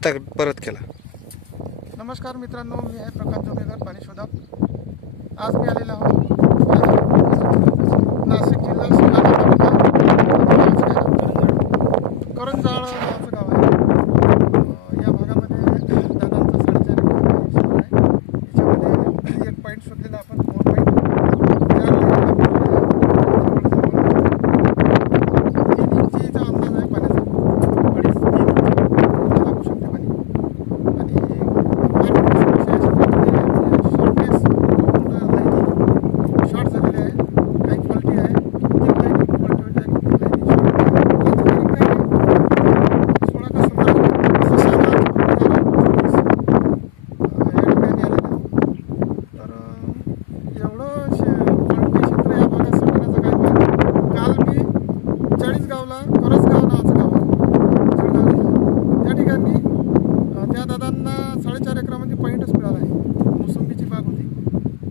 आता परत केला? नमस्कार मित्रांनो, मी आहे प्रकाश जोगेकर, पाणी शोधक. आज मी आलेलो आहोत नाशिक जिल्हा सुरगाणा तालुका करंजाळ नावाचं गाव आहे. या भागामध्ये दादांचा 4.5 एकर आहे. याच्यामध्ये एक पॉईंट शोधलेला आपण, 4 पॉईंट. तीन इंचीचा अंदाज आहे पाण्याचा, 2.5-3 इंच लागू शकते पाणी. शॉर्ट झालेले आहे, काही फॉल्टी आहे, किती लाईन फॉल्टी होते, किती लाईन चाळीसगावला करसगाव नावाचं गाव आहे, त्या ठिकाणी त्या दादांना 4.5 एकरामध्ये पॉईंटच मिळाला आहे. मोसंबीची बाग होती,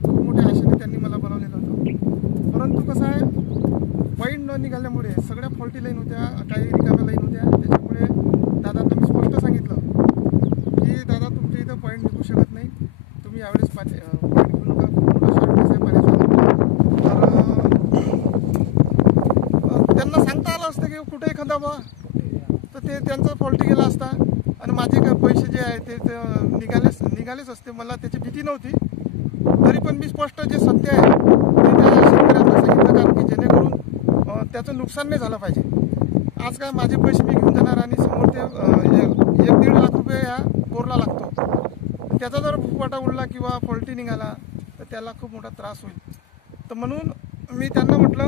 खूप मोठ्या आशेने त्यांनी मला बोलावलेलं होतं. परंतु कसं आहे, पॉईंट न निघाल्यामुळे सगळ्या फॉल्टी लाईन होत्या, काही रिकाम्या लाईन होत्या. त्याच्यामुळे दादांना मी स्पष्ट सांगितलं की दादा, तुमच्या इथं पॉईंट निघू शकत नाही, तुम्ही यावेळेस पॉईंट घेऊ नका, खूप मोठा शॉर्टनेस आहे पाण्याचा. तर त्यांना सांगता आलं असतं की कुठेही खंदाबा, तर ते त्यांचा फॉल्टी गेला असता आणि माझे काय पैसे जे आहे ते निघालेच असते. मला त्याची भीती नव्हती. तरी पण मी स्पष्ट जे सत्य आहे ते त्या शेतकऱ्यांना सांगितलं, कारण की जेणेकरून त्याचं नुकसान नाही झालं पाहिजे. आज काय माझे पैसे मी घेऊन जाणार आणि समोर ते 1-1.5 लाख रुपये या बोरला लागतो. त्याचा जर फुफाटा उडला किंवा फॉल्टी निघाला तर त्याला खूप मोठा त्रास होईल. तर म्हणून मी त्यांना म्हटलं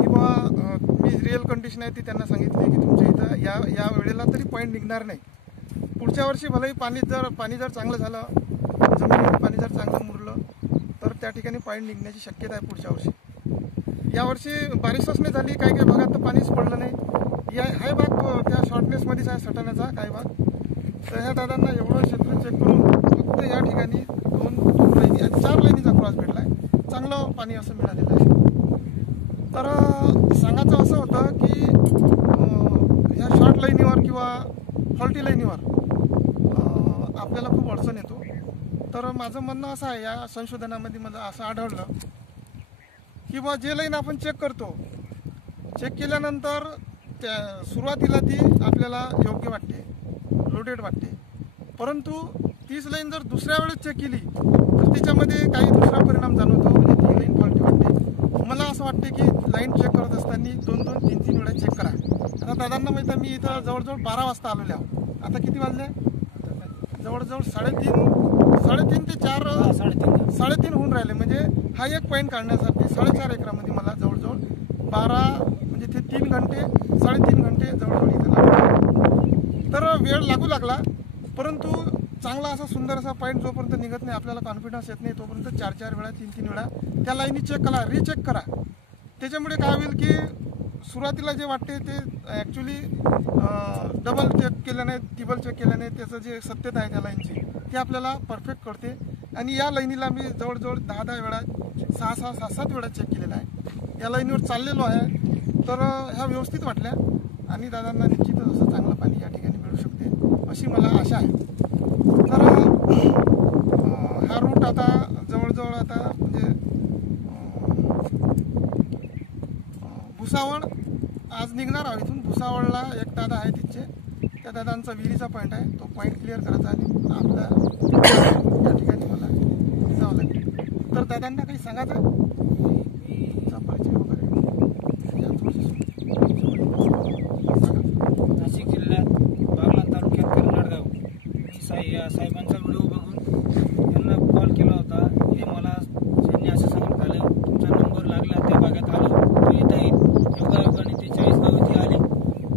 की बाबा, मी रिअल कंडिशन आहे ती त्यांना सांगितली की तुमच्या इथं या वेळेला तरी पॉईंट निघणार नाही. पुढच्या वर्षी भलेही पाणी जर चांगलं झालं, जमिनीमध्ये पाणी जर चांगलं मुरलं, तर त्या ठिकाणी पॉईंट निघण्याची शक्यता आहे पुढच्या वर्षी. यावर्षी बारिशच नाही झाली, काही भागात तर पाणीच पडलं नाही. हा भाग त्या शॉर्टनेसमध्येच आहे, सटाण्याचा काही भाग. तर ह्या दादांना एवढं क्षेत्र चेक करून फक्त या ठिकाणी 2 लाईनी आणि 4 लाईनीचा क्रॉस भेटला आहे. चांगलं पाणी असं मिळालेलं आहे. तर सांगायचं असं होतं की ह्या शॉर्ट लाईनीवर किंवा फॉल्टी लाईनीवर आपल्याला खूप अडचण येतो. तर माझं म्हणणं असं आहे, या संशोधनामध्ये मला असं आढळलं की बा, जे लाईन आपण चेक करतो, चेक केल्यानंतर त्या सुरुवातीला ती आपल्याला योग्य वाटते, लोडेड वाटते. परंतु तीच लाईन जर दुसऱ्या वेळेस चेक केली तर त्याच्यामध्ये काही दुसरा परिणाम जाणवतो, म्हणजे ती लाईन फॉल्टी वाटते. मला असं वाटते की लाईन चेक करत असताना 2-2, 3-3 वेळा चेक करा. आता दादांना माहिती आहे, मी इथं जवळजवळ 12 वाजता आलेलो आहो. आता किती वाजले? जवळजवळ 3:30 ते 4, 3:30 होऊन राहिले. म्हणजे हा एक पॉईंट काढण्यासाठी 4.5 एकरामध्ये मला जवळजवळ 12, म्हणजे ते 3 घंटे 3.5 घंटे जवळजवळ इथं लागले. तर वेळ लागू लागला, परंतु चांगला असा सुंदर असा पॉईंट जोपर्यंत निघत नाही, आपल्याला कॉन्फिडन्स येत नाही, तोपर्यंत 4-4 वेळा 3-3 वेळा त्या लाईनी चेक करा, रिचेक करा. त्याच्यामुळे काय होईल की सुरुवातीला जे वाटते ते ॲक्च्युली डबल चेक केल्याने, ट्रिपल चेक केल्याने त्याचं जे सत्यता आहे त्या लाईनची ती आपल्याला परफेक्ट कळते. आणि या लाईनीला मी जवळजवळ 10-10 वेळा, 6-6, 7-7 वेळा चेक केलेला आहे. या लाईनीवर चाललेलो आहे. तर ह्या व्यवस्थित वाटल्या आणि दादांना निश्चितच असं चांगलं पाणी या ठिकाणी मिळू शकते अशी मला आशा आहे. तर हा रूट आता जवळजवळ आता म्हणजे भुसावळ आज निघणार आहोत. इथून भुसावळला एक दादा आहे, तिथे त्या दादांचा विहिरीचा पॉईंट आहे, तो पॉईंट क्लिअर करायचा आणि आपल्या या ठिकाणी मला जावं लागेल. तर दादांना काही सांगायचं परिचय वगैरे? नाशिक जिल्ह्यात बागलाण तालुक्यात करनाडगाव. मी साहेबांचा व्हिडिओ बघून त्यांना कॉल केला होता. हे मला त्यांनी असं सांगत आलं, तुमचा नंबर लागला, त्या भागात आलो, तो येता येईल. योगायोगाने ते 40गाव इथे आले.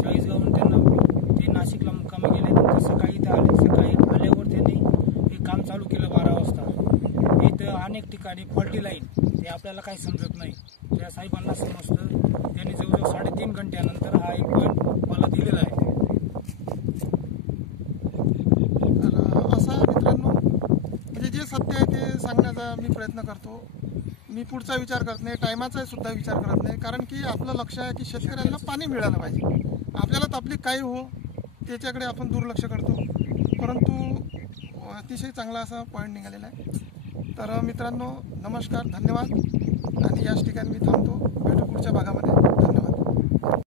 40गावून त्यांना ते नाशिकला मुक्कामी गेले. नंतर सकाळी इथे आले. सकाळी आल्यावर त्यांनी हे काम चालू केलं 12 वाजता. इथं अनेक ठिकाणी फॉल्टी लाईन, हे आपल्याला काही समजत नाही, त्या साहेबांना समजतं. त्यांनी जवळजवळ 3.5 घंट्यानंतर हा एक पॉईंट मला दिलेला आहे. तर असं मित्रांनो, म्हणजे जे सत्य आहे ते सांगण्याचा मी प्रयत्न करतो. मी पुढचा विचार करत नाही, टायमाचा सुद्धा विचार करत नाही, कारण की आपलं लक्ष आहे की शेतकऱ्यांना पाणी मिळालं पाहिजे. आपल्याला तकलीफ काही हो, त्याच्याकडे आपण दुर्लक्ष करतो, परंतु अतिशय चांगला असा पॉईंट निघालेला आहे. तर मित्रांनो, नमस्कार, धन्यवाद. आणि याच ठिकाणी मी थांबतो. भेटू पुढच्या भागामध्ये. धन्यवाद.